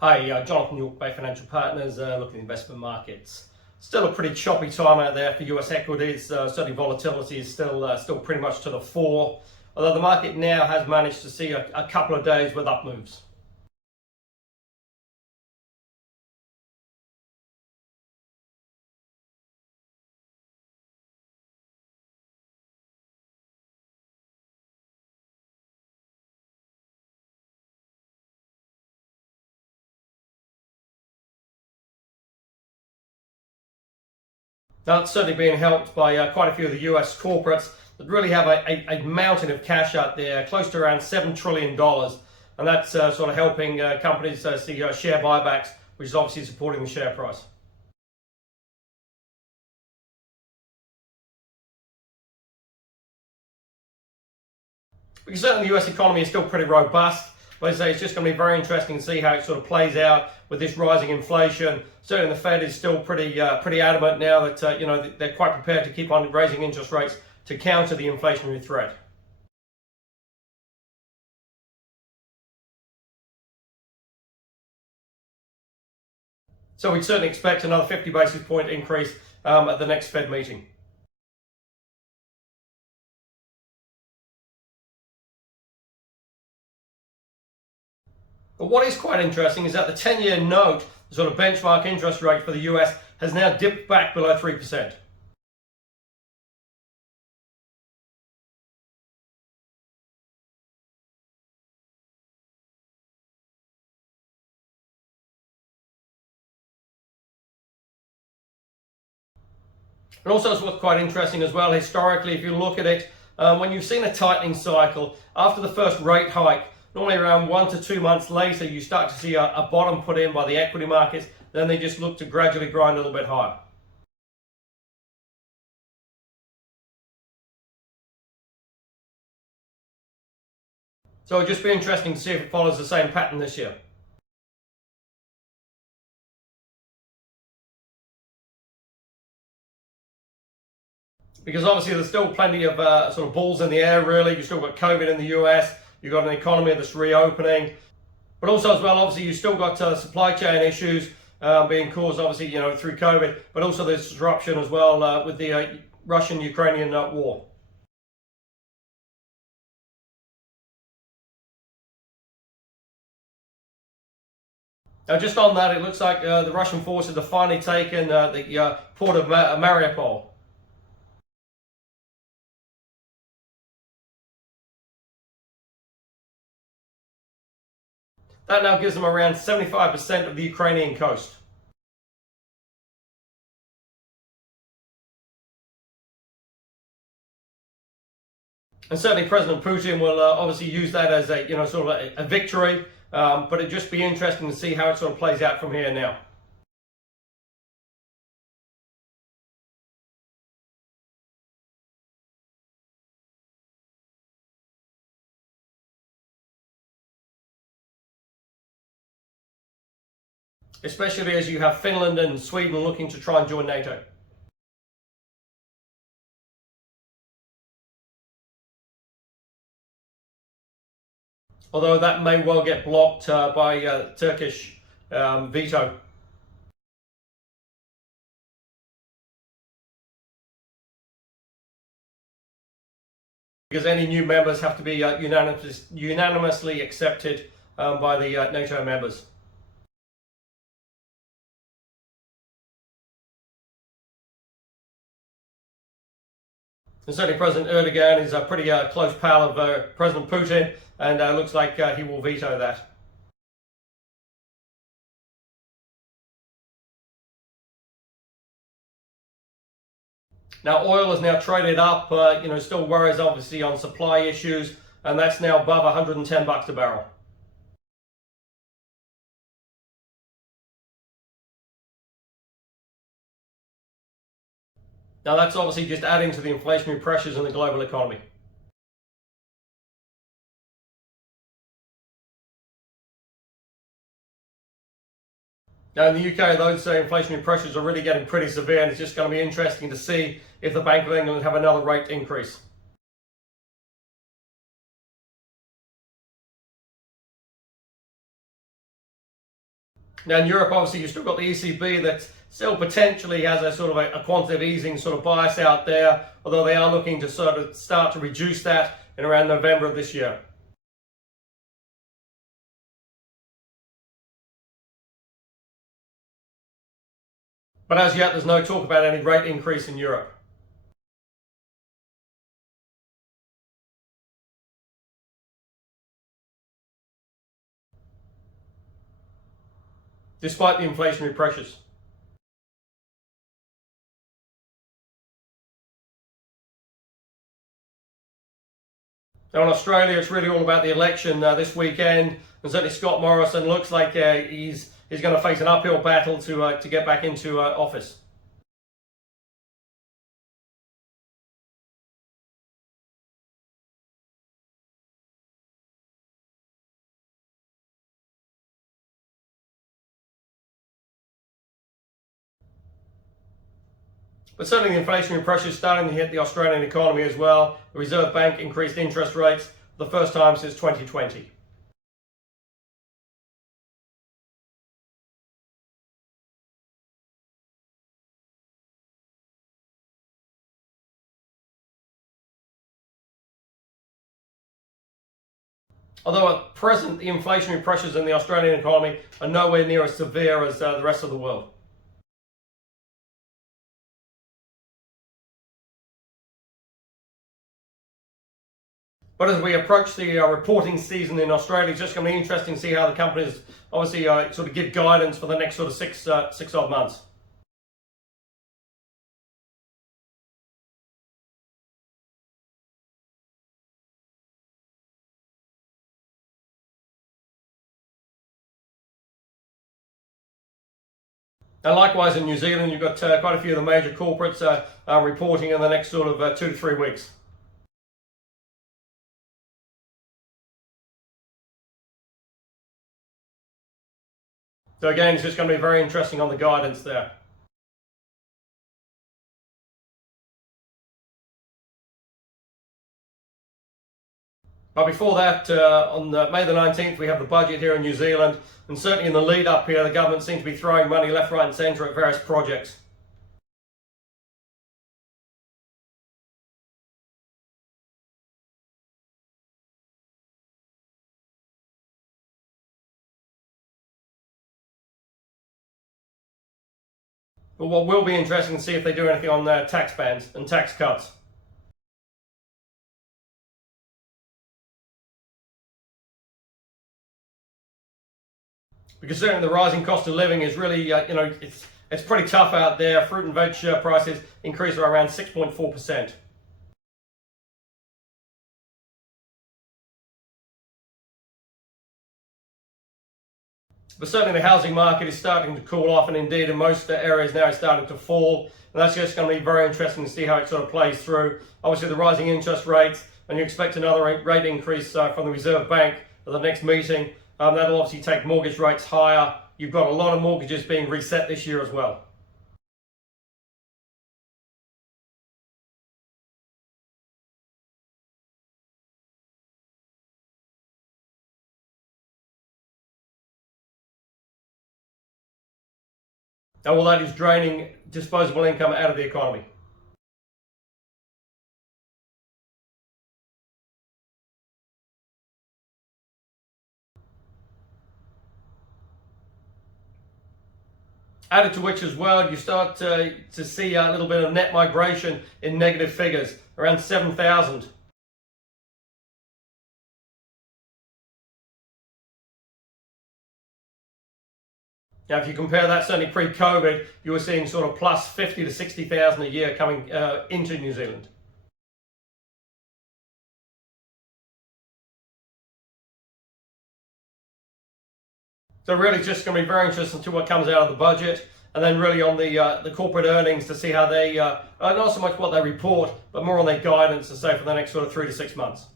Hi, Jonathan York, Bay Financial Partners, looking at investment markets. Still a pretty choppy time out there for US equities. Certainly volatility is still pretty much to the fore, although the market now has managed to see a couple of days with up moves. Now, it's certainly being helped by quite a few of the US corporates that really have a mountain of cash out there, close to around $7 trillion. And that's sort of helping companies see share buybacks, which is obviously supporting the share price. Because certainly the US economy is still pretty robust. But I say it's just going to be very interesting to see how it sort of plays out with this rising inflation. Certainly, the Fed is still pretty adamant now that they're quite prepared to keep on raising interest rates to counter the inflationary threat. So we'd certainly expect another 50 basis point increase at the next Fed meeting. But what is quite interesting is that the 10-year note, the sort of benchmark interest rate for the US, has now dipped back below 3%. And also, it's what's quite interesting as well, historically, if you look at it, when you've seen a tightening cycle, after the first rate hike, normally around 1 to 2 months later, you start to see a bottom put in by the equity markets. Then they just look to gradually grind a little bit higher. So it'll just be interesting to see if it follows the same pattern this year. Because obviously there's still plenty of sort of balls in the air, really. You've still got COVID in the US, you've got an economy that's reopening. But also as well, obviously, you've still got supply chain issues being caused, obviously, through COVID, but also there's disruption as well with the Russian-Ukrainian war. Now, just on that, it looks like the Russian forces have finally taken the port of Mariupol. That now gives them around 75% of the Ukrainian coast. And certainly President Putin will obviously use that as a sort of a victory, but it'd just be interesting to see how it sort of plays out from here now. Especially as you have Finland and Sweden looking to try and join NATO. Although that may well get blocked by Turkish veto. Because any new members have to be unanimously accepted by the NATO members. And certainly President Erdogan is a pretty close pal of President Putin, and looks like he will veto that. Now, oil is now traded up, still worries obviously on supply issues, and that's now above 110 bucks a barrel. Now, that's obviously just adding to the inflationary pressures in the global economy. Now, in the UK, those inflationary pressures are really getting pretty severe, and it's just going to be interesting to see if the Bank of England have another rate increase. Now in Europe, obviously, you've still got the ECB that still potentially has a sort of a quantitative easing sort of bias out there, although they are looking to sort of start to reduce that in around November of this year. But as yet, there's no talk about any rate increase in Europe. Despite the inflationary pressures. Now in Australia, it's really all about the election this weekend, and certainly Scott Morrison looks like he's going to face an uphill battle to get back into office. But certainly the inflationary pressure is starting to hit the Australian economy as well. The Reserve Bank increased interest rates for the first time since 2020. Although at present the inflationary pressures in the Australian economy are nowhere near as severe as the rest of the world. But as we approach the reporting season in Australia, it's just going to be interesting to see how the companies obviously sort of give guidance for the next sort of six odd months. And likewise in New Zealand, you've got quite a few of the major corporates reporting in the next sort of 2 to 3 weeks. So again, it's just going to be very interesting on the guidance there. But before that, on May the 19th, we have the budget here in New Zealand, and certainly in the lead up here, the government seems to be throwing money left, right and centre at various projects. But what will be interesting to see if they do anything on their tax bans and tax cuts. Because certainly the rising cost of living is really, it's pretty tough out there. Fruit and veg prices increased by around 6.4%. But certainly the housing market is starting to cool off, and indeed in most areas now it's starting to fall. And that's just going to be very interesting to see how it sort of plays through. Obviously the rising interest rates, and you expect another rate increase from the Reserve Bank at the next meeting. That'll obviously take mortgage rates higher. You've got a lot of mortgages being reset this year as well. And all that is draining disposable income out of the economy. Added to which as well, you start to see a little bit of net migration in negative figures, around 7,000. Now, if you compare that, certainly pre-COVID, you were seeing sort of plus 50 to 60,000 a year coming into New Zealand. So really just going to be very interesting to what comes out of the budget, and then really on the corporate earnings to see how they, not so much what they report, but more on their guidance to say for the next sort of 3 to 6 months.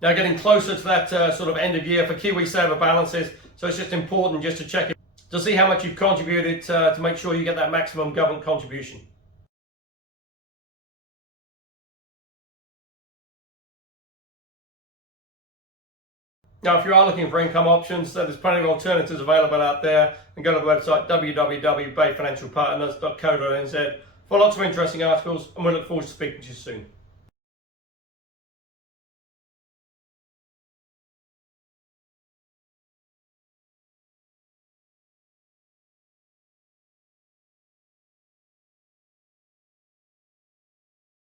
Now getting closer to that sort of end of year for KiwiSaver balances, so it's just important just to check it, to see how much you've contributed to make sure you get that maximum government contribution. Now, if you are looking for income options, there's plenty of alternatives available out there. And go to the website www.bayfinancialpartners.co.nz for lots of interesting articles, and we look forward to speaking to you soon.